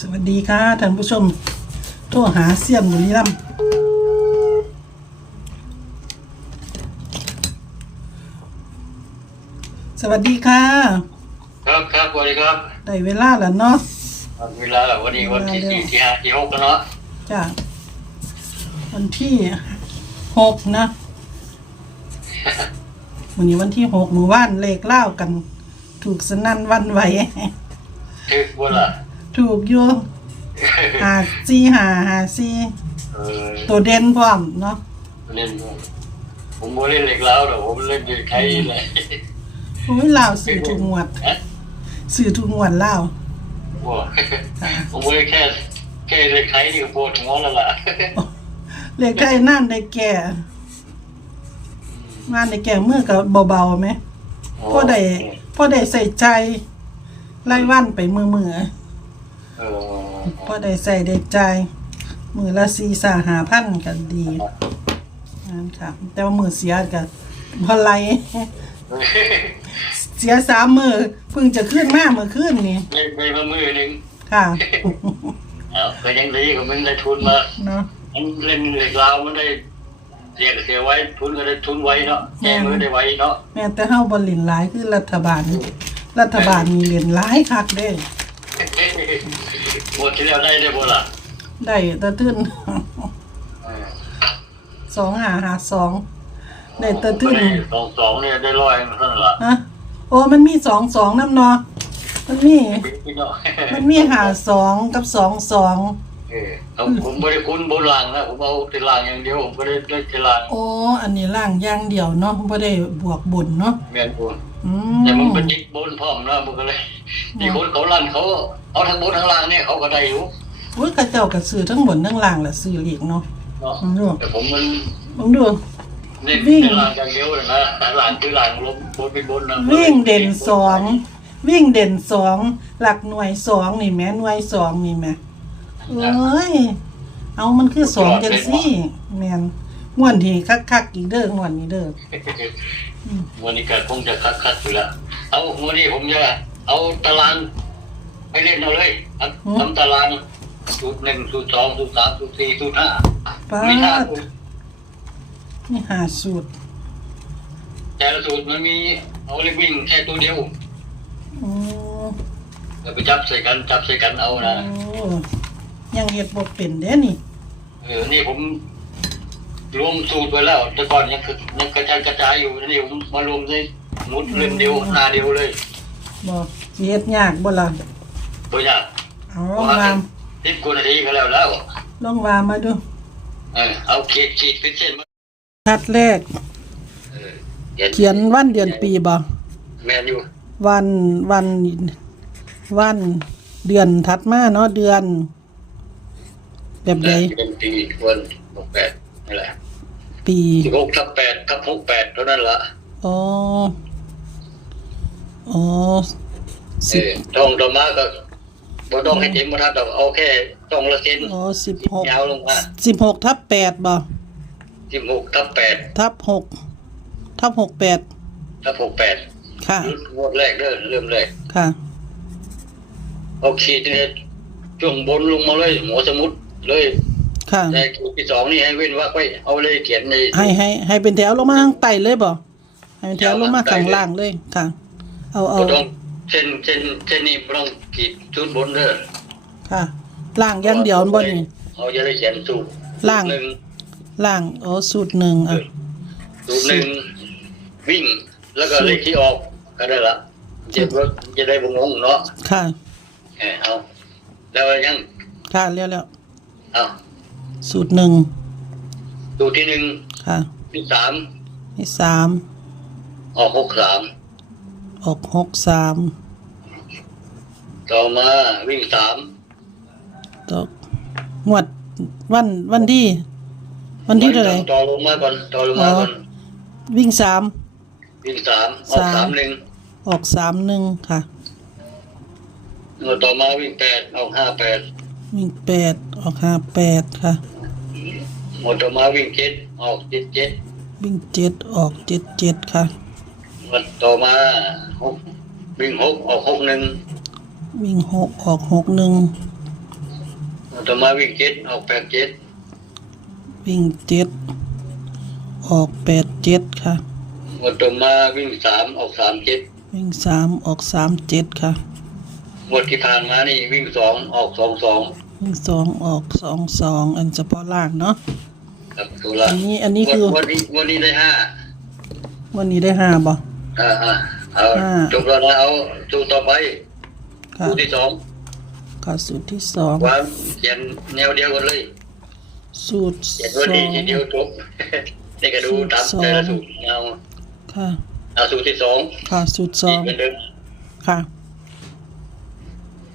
สวัสดีค่ะท่านผู้ชมโทรหาเสียมบุรีรัมย์สวัสดีค่ะ ครับครับสวัสดีครับได้เวลาแล้วเนาะเวลาแล้ววันนี้วันที่สี่ที่ห้าที่หกแล้วเนาะจ้ะวันที่หกนะวันนี้วันที่หกมือว่านเลขเล่ากัน ถูกสนั่นหวันไหว ถึกบ่ล่ะ ถูกอยู่หาซีหาหาซีเออตัวเด่นพร้อมเนาะเล่นผมบ่เล่นเหล็กแล้วหรอกผมเล่นเด็กไทยเลยโอ้ยลาวสื่อทุกงวดฮะสื่อทุกงวดลาวบ่ผมบ่ได้แค่แค่เด็กไทยนี่ก็ปวดหัวแล้วล่ะเลขได้นั่นได้แก่งานได้แก่มือกับเบาๆไหมพ่อได้พ่อได้ใส่ใจไล่วันไปมือมือ เออพ่อได้ใส่ได้ใจมือละสี่สาหาพันกันดีนั่นค่ะ แต่ว่ามือเสียกันพอไลเสียสามมือเพิ่งจะขึ้นมาเมื่อคืนนี่เล่นไปมามือหนึงค่ะเอาก็ยังดีก็มันได้ทุนมาเนาะมันเล่นเหล็กลาวมันได้เสียก็เสียไว้ทุนก็ได้ทุนไว้เนาะแก้มือได้ไว้เนาะแม่แต่เฮาบ่เล่นหลายคือรัฐบาล รัฐบาลมีเล่นหลายคักเด้ หมดที่แล้วได้ได้บ่ล่ะได้แตะตื้นเออสองหาหาสองได้แตะตื้นสองสองเนี่ยได้ร้อยมันเท่านั้นละฮะโอ้มันมีสองสองน้ำเนอมันมี พี่น้องมันมีหาสองกับสองสองเออเอาผมไม่ได้คุ้นโบราณนะผมเอาแต่ลางอย่างเดียวผมไม่ได้ได้แต่ลางโอ้อันนี้ล่างอย่างเดียวเนาะบ่ได้บวกบุญเนาะแม่นบุ ญอืแต่มันมเป็นดิกบนพร้อมนะมันก็เลยที่คนเขาลั่นเขาเอาทั้งบนทั้งล่างเนี่ยเขาก็ได้อยู่อุ้ยเข้าเจ้าก็ซื้อทั้งบนทั้งล่างแหละซื้อเลขเนาะเนาะอืมดูแต่ผมมันลองดูเน้นวิ่งแต่ลางอย่างเดียวเลยนะแต่ลางคือลางลมบนเป็นบนนะวิ่งเด่นสองวิ่งเด่นสองหลักหน่วยสองนี่แหม่หน่วยสองนี่แหม่เอ้ยเอามันคือสองจังซี่แม่นม่วนที่คักๆอีกเด้อม่วนนี้เด้อ วันนี้ก็คงจะคัดคัดๆอยู่แล้วเอาวันนี้ผมจะเอาตารางไปเล่นเอาเลยเอาทำตารางสูตรหนึ่งสูตรสองสูตรสามสูตรสี่สูตรห้าป้ามีห้าดสูตรนี่หาสูตรแต่ละสูตรมันมีเอาเลยวิ่งแค่ตัวเดียวอือแล้วไปจับใส่กันจับใส่กันเอานะโอ้ยังเฮ็ดบ่เป็นเด้นี่เออนี่ผม รวมสูตรไว้แล้ว แต่ก่อนยังคือยังกระจายกระจายอยู่นี่ผมมารวมในหมุดเล่มเดียวหน้าเดียวเลยบ่สิเฮ็ดยากบ่ล่ะตัวอย่างเอาลองวางสิบกว่านาทีก็แล้วแล้วลองวางมาดู เออเอาขีดขีดเป็นเส้นมาชัดแรกเออเขียนวันเดือนปีบ่แมนอยู่ วันวันวันเดือนถัดมาเนาะเดือน แบบใดเป็นปีวันหกแปดนี่แหละ ปีสิบหกทับแปดทับหกแปดเท่านั้นละอ๋ออ๋อเอสิบอต้องดอกมาก็บ่ต้องให้เต็มมาทับดอกเอาแค่ต้องละเซนอ๋อสิบหกยาวลงมาสิบหกทับแปดบ่สิบหกทับแปดทับหกทับหกแปดทับหกแปดค่ะงวดแรกเด้อเริ่มแรกค่ะเอาขีดเนี่ยช่วงบนลงมาเลย หัวสมุดเลย ค่ะแต่ขีดที่สองนี่ให้เว้นว่าไว้เอาเลยเขียนในให้ให้ ให้เป็นแถวลงมาข้างใต้เลยบ่ให้เป็นแถวลงมาข้างล่างเลยค่ะ เอาเอาบ่ต้องเส้นเส้นเส้นนี้บ่ต้องขีดชุดบนเด้อค่ะ ล่างอย่างเดียวบ่นี่เอาจะได้เขียนสูตรล่างหนึ่งล่างอ๋อสูตรหนึ่งอะสูตรหนึ่งวิ่งแล้วก็เลขที่ออกก็ได้ละจะว่าจะได้บ่งงเนาะค่ะเออเอาแล้วยังค่ะเรียวแล้วเอา สูตรหนึ่งสูตรที่หนึ่งค่ะที่สามที่สามออกหกสามออกหกสามต่อมาวิ่งสามตกงวดวันวันที่ วันที่เท่าไหร่ต่อลงมาก่อนต่อลงมาก่อนวิ่งสามวิ่งสามออกสามสามหนึ่งออกสามหนึ่งค่ะแล้วต่อมาวิ่งแปดออกห้าแปด วิ่งแปดออกห้าแปดค่ะ หมดต่อมาวิ่งเจ็ดออกเจ็ดเจ็ดวิ่งเจ็ดออกเจ็ดเจ็ดค่ะหมดต่อมาหกวิ่งหกออกหกหนึ่งวิ่งหกออกหกหนึ่งต่อมาวิ่งเจ็ดออกแปดเจ็ดวิ่งเจ็ดออกแปดเจ็ดค่ะงวดต่อมาวิ่งสามออกสามเจ็ดวิ่งสามออกสามเจ็ดค่ะ งวดที่ผ่านมานี่วิ่งสองออกสองสองวิ่งสองออกสองสองอันเฉพาะล่างเนาะครับตัวละอันนี้อันนี้คืองวดนี้งวดนี้ได้ห้าวันนี้ได้ห้าบ่อ่าอ่าเอาห้าจบแล้วนะเอาตัวต่อไปค่ะตัวที่สองค่ะสูตรที่สองวางเขียนแนวเดียวกันเลย สูตรเขียนสว่าอดีงทีเดียวจบนี่ก็ดูตามแต่ละสูตรเอาค่ะเอาสูตรที่สองค่ะสูตรสออีกงเหมือนเดิมค่ะ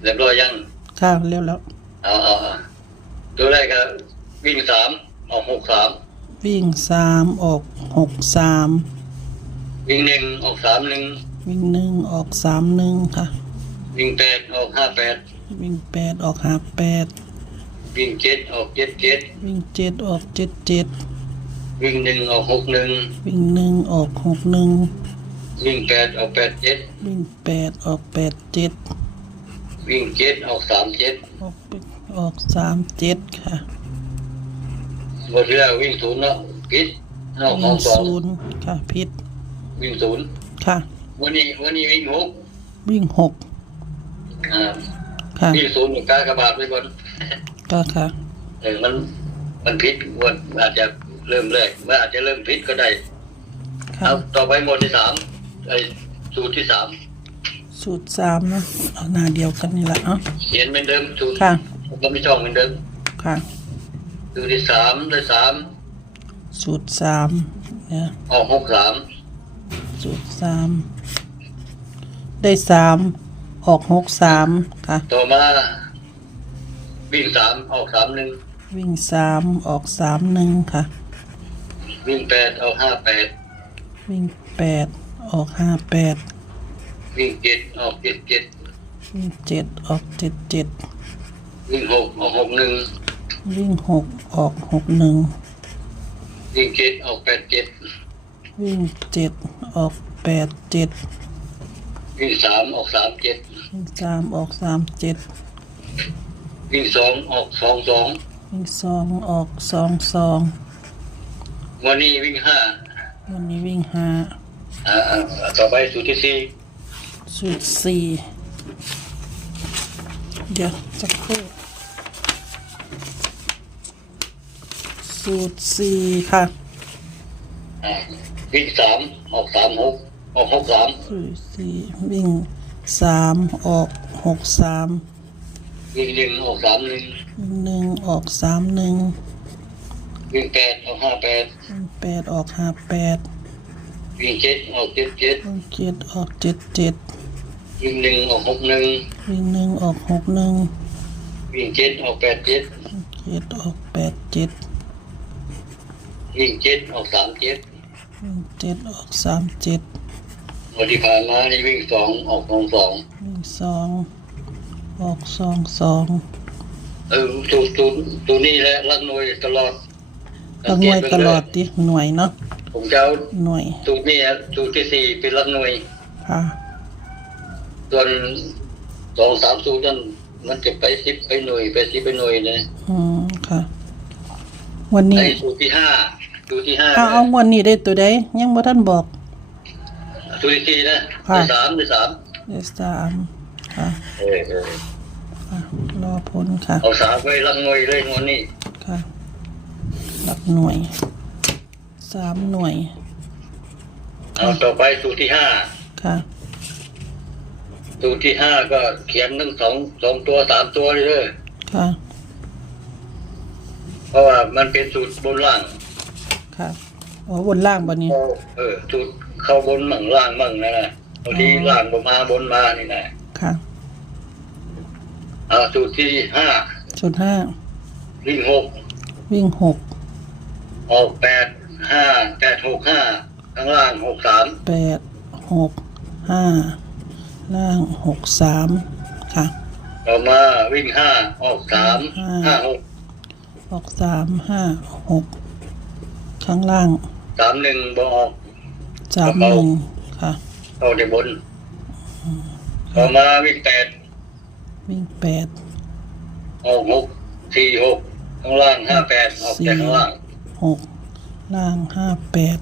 เรียบร้อยยังค่ะเร็วแล้วเอาเอาเอาตัวแรกก็วิ่งสามออกหกสามวิ่งสามออกหกสามวิ่งหนึ่งออกสามหนึ่งวิ่งหนึ่งออกสามหนึ่งค่ะ วิ่งแปดออกห้าแปดวิ่งแปดออกหาแปดวิ่งเจ็ดออกเจ็ดเจ็ดวิ่งเจ็ดออกเจ็ดเจ็ดวิ่งหนึ่งออกหกหนึ่งวิ่งหนึ่งออกหกหนึ่งวิ่งแปดออกแปดเจ็ดวิ่งแปดออกแปดเจ็ด วิ่งเจ็ดออกสามเจ็ดออกไปออกสามเจ็ดค่ะหมดที่แล้ววิ่งศูนย์เนาะพิษนอกขวิ่องงสองศูนย์ค่ะพิษวิ่งศูนย์ค่ะ วันนี้วันนี้วิ่งหกวิ่งหกอ่าค่ะวิ่งศูนย์กับกากระบาดไปก่อนก็ค่ะ เออมันมันพิษวันอาจจะเริ่มแรกมันอาจจะเริ่มพิษก็ได้ค่ะ เอาต่อไปหมวดที่สามไอ้สูตรที่สาม สูตรสามเนาะเอาหน้าเดียวกันนี่แหละเนาะเขียนเหมือนเดิมสูตรค่ะ ก็ไม่ช่องเหมือนเดิมค่ะสูตรที่สามได้สามสูตรสามเนี่ยออกหกสามสูตรสามได้สามออกหกสามค่ะ ต่อมาวิ่งสามออกสามหนึ่งวิ่งสามออกสามหนึ่งค่ะ วิ่งแปดออกห้าแปดวิ่งแปดออกห้าแปด วิ่งเจ็ดออกเจ็ดเจ็ดวิ่งเจ็ดออกเจ็ดเจ็ดวิ่งหกออกหกหนึ่งวิ่งหกออกหกหนึ่งวิ่งเจ็ดออกแปดเจ็ดวิ่งเจ็ดออกแปดเจ็ดวิ่งสามออกสามเจ็ดวิ่งสามออกสามเจ็ดวิ่งสองออกสองสองวิ่งสองออกสองสองวันนี้วิ่งห้าวันนี้วิ่งห้าอ่าอ่าต่อไปสูตรที่สี่ สูตรสี่เดี๋ยวสักครู่สูตรสี่ค่ะอ่าวิ่งสามออกสามหกออกหกสามสูตรสี่วิ่งสามออกหกสามวิ่งหนึ่งออกสามหนึ่งวิ่งหนึ่งออกสามหนึ่งวิ่งแปดออกห้าแปดวิ่งแปดออกห้าแปดวิ่งเจ็ดออกเจ็ดเจ็ดวิ่งเจ็ดออกเจ็ดเจ็ด วิ่งหนึ่งออกหกหนึ่งวิ่งหนึ่งออกหกหนึ่งวิ่งเจ็ดออกแปดเจ็ดเจ็ดออกแปดเจ็ดวิ่งเจ็ดออกสามเจ็ดวิ่งเจ็ดออกสามเจ็ดวันที่ผ่านมานี่วิ่งสองออกสองสองวิ่งสองออกสองสองเออตัวตัวตัวนี้แหละรักหน่วยตลอดต้องหน่วยตลอดดิหน่วยเนาะผมจะเอาหน่วยตัวนี้ฮะตัวที่สี่เป็นรักหน่วยค่ะ ส่วนสองสามสูตรนั้นมันจะไปสิบไปหน่วยไปสิบไปหน่วยนะอืมค่ะ วันนี้ไอ้สูตรที่ห้าสูตรที่ห้าเอาเอาวันนี้ได้ตัวใดยังบ่ท่านบอก สูตรที่สี่นะค่ะที่สามที่สามได้สามค่ะเออเออค่ะรอผลค่ะ เอาสามไปรักหน่วยเลยงวันนี้ค่ะ หลักหน่วยสามหน่วยเอาต่อไปสูตรที่ห้าค่ะสู ตรที่ห้าก็เขียนทั้งสองสองตัวสามตัวเลยเด้อค่ะ เพราะว่ามันเป็นสูตรบนล่างค่ะอ๋อบนล่างบนนี้ เออสูตรเข้าบนมั่งล่างมั่งนะนะบางทีอ๋อล่างบนมาบนมานี่นะค่ะ อ่าสูตรที่ห้าชุดห้าวิ่งหกวิ่งหกออกแปดห้าแปดหกห้าข้างล่างหกสามแปดหกห้า ล่างหกสามค่ะ ต่อมาวิ่งห้าออกสามห้า ห้าหกออกสามห้าหกข้างล่างสามหนึ่งบออก สามหนึ่งค่ะเข้าในบน ต่อมาวิ่งแปดวิ่งแปดออกหกสี่หกข้างล่างห้าแปดออกจากข้างล่าง หกล่างห้าแปด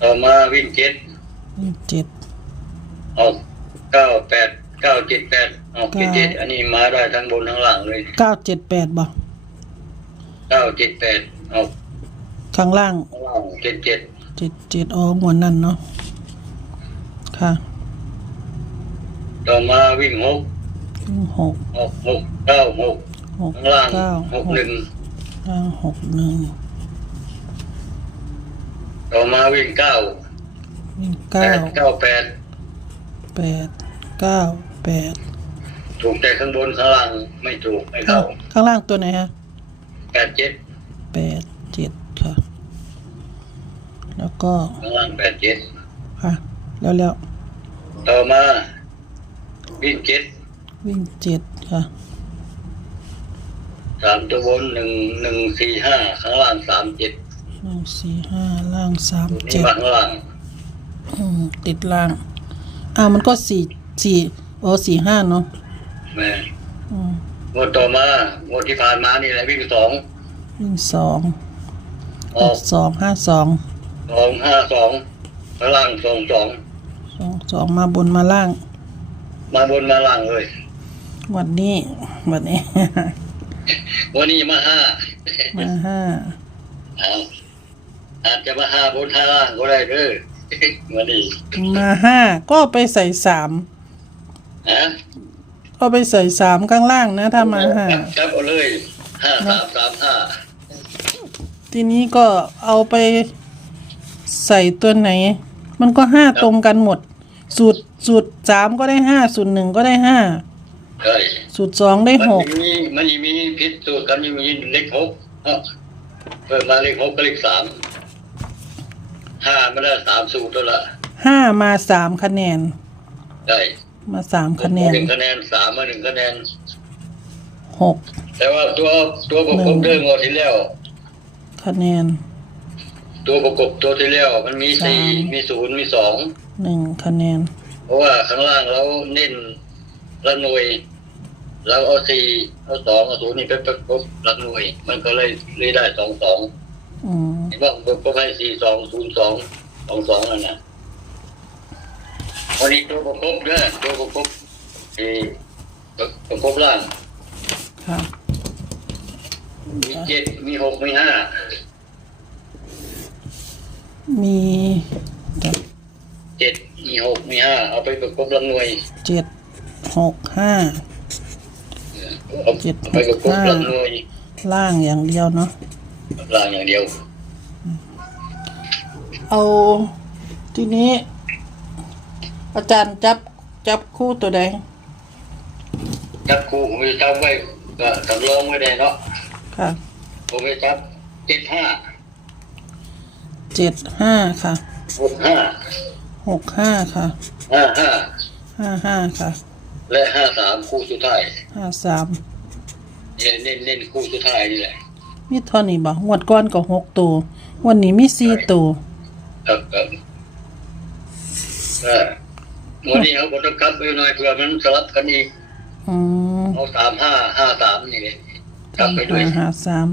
ต่อมาวิ่งเจ็ดนี่เจ็ด ออกเก้าแปดเก้าเจ็ดแปดออกเจ็ดเจ็ดอันนี้มาได้ทั้งบนทั้งล่างเลยเก้าเจ็ดแปดบ่เก้าเจ็ดแปดออกข้างล่างข้างล่างเจ็ดเจ็ดเจ็ดเจ็ดอ๋อหมวนนั่นเนาะค่ะต่อมาวิ่งหกหกออกหกเก้าหกหกข้างล่างเก้าหกหนึ่งล่างหกหนึ่งต่อมาวิ่งเก้าวิ่งแปเก้าดเก้าแปด แปดเก้าแปดถูกแต่ข้างบนข้างล่างไม่ถูกไม่ข้าเข้างข้างล่างตัวไหนฮะแปดเจ็ดแปดเจ็ดค่ะ แล้วก็ข้างล่างแปดเจ็ดค่ะ แล้วแล้วต่อมาวิ่งเจ็ดวิ่งเจ็ดค่ะสามตัวบนหนึ่งหนึ่งสี่ห้าข้างล่างสามเจ็ดหนึ่งสี่ห้าล่างสามนี่เจ็ดมาข้างล่างอืมติดล่าง อ่ามันก็สี่สี่โอ้สี่ห้าเนาะแม่อืมงวดต่อมางวดที่ผ่านมานี่แหละวิ่งสองวิ่งสองออกสองห้าสองสองห้าสองข้างล่างสองสองสองสองมาบนมาล่างมาบนมาล่างเลย วันนี้วันนี้ วันนี้มาห้ามาห้าเอาอาจจะมาห้าบนห้าล่างก็ได้เด้อ วันนี้มาห้าก็ไปใส่สามฮะก็ไปใส่สามข้างล่างนะ ถ้ามาห้าครับเอาเลยห้าสามสามห้าทีนี้ก็เอาไปใส่ตัวไหน มันก็ห้าตรงกันหมด สูตรสูตรสามก็ได้ห้าสูตรหนึ่งก็ได้ห้าใช่สูตรสองได้มันหกมีมันมีพิษสูตรกันมีเลขหกเอ้าเพิ่มมาเลขหกก็เลขสาม ห้าไม่ได้สามสูตรแล้วล่ะห้ามาสามคะแนน ได้มาสามคะแนนหนึ่งคะแนนสามมาหนึ่งคะแนนหกแต่ว่าตัวตัวประกบเดิมงวดที่แล้วคะแนน ตัวประกบตัวที่แล้วมันมีสี่สามมีศูนย์มีสองหนึ่งคะแนน เพราะว่าข้างล่างเราเน้นละหน่วยเราเอาสี่เอาสองเอาศูนย์นี่เป็นประกบละหน่วย มันก็เลยเลยได้สองสองอืม เห็นว่าผมก็ให้สี่สองศูนย์สองสองสองนั่นนะวันนี้ตัวประกบเด้อตัวประกบที่ประกบล่างค่ะมีเจ็ดมีหกมีห้ามีเดี๋ยวเจ็ดมีหกมีห้าเอาไปประกบละหน่วยเจ็ดหกห้าเอาเจ็ดไปประกบห้าละหน่วยล่างอย่างเดียวเนาะล่างอย่างเดียว เอาทีนี้ อาจารย์จับจับคู่ตัวใดจับคู่ผมจะจับไว้ก็สำรองไว้ได้เนาะค่ะผมจะจับเจ็ดห้าเจ็ดห้าค่ะหกห้าหกห้าค่ะห้าห้าห้าห้าค่ะ และห้าสามคู่สุดท้ายห้าสามเน้นเน้นเน้นคู่สุดท้ายนี่แหละมีเท่านี้บ่งวดก้อนก็หกตัววันนี้มีสี่ตัว ครับครับเออวันนี้เขาบต้องกลับไปหน่อยเผื่อมันสลับกันอีกอืมเอาสามห้าห้าสามนี่เลยกลับไปด้วยห้าห้าสาม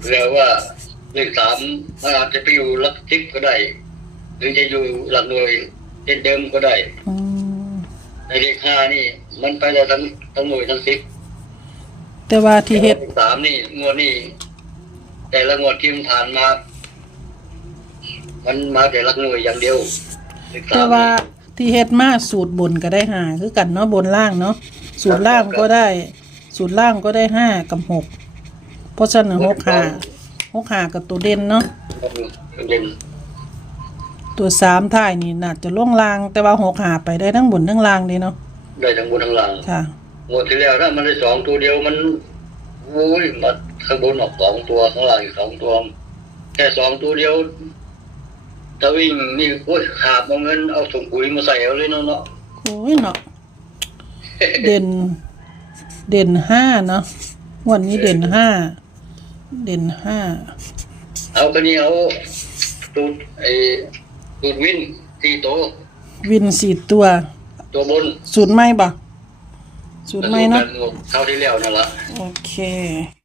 เผื่อว่าเลขสามมันอาจจะไปอยู่หลักทิพก็ได้ หรือจะอยู่หลักหน่วยเช่นเดิมก็ได้อืมในเลขห้านี่ มันไปได้ทั้งทั้งหน่วยทั้งสิบแต่ว่าที่เฮ็ดสามนี่งวดนี่แต่ละงวดที่มันผ่านมา มันมาแต่ละหน่วยอย่างเดียวเลขสแต่มว่านี่ที่เฮ็ดมาสูตรบนก็ได้ห้าคือกันเนาะบนล่างเนาะสูตรล่างก็ได้ สูตรล่างก็ได้ห้ากับหกเพราะฉะนั้นหกห้าหกห้ากับตัวเด่นเนาะเด่นตัวสามท้ายนี่น่าจะล่วงลางแต่ว่าหกห้าไปได้ทั้งบนทั้งล่างเลยเนาะได้ทั้งบนทั้งล่างค่ะ งวดที่แล้วถ้ามันได้สองตัวเดียวมันโอ้ยมาข้างบนออกสองตัวข้างล่างอีกสองตัว แค่สองตัวเดียว ถ้าวิ่งนี่โอ้ยหาบเอาเงินเอาถุงปุ๋ยมาใส่เอาเลยเนาะเนาะโอ้ยเนาะเด่น เด่นห้าเนาะงวันนี้เด่นห้าเด่นห้าเอาก็นี่เอาตูดไอ้ตูดวินสี่ตัววินสี่ตัว ตัวบนสูตรไม่บ่สูตรใหม่เนาะเท่าที่แล้วนั่นละโอเค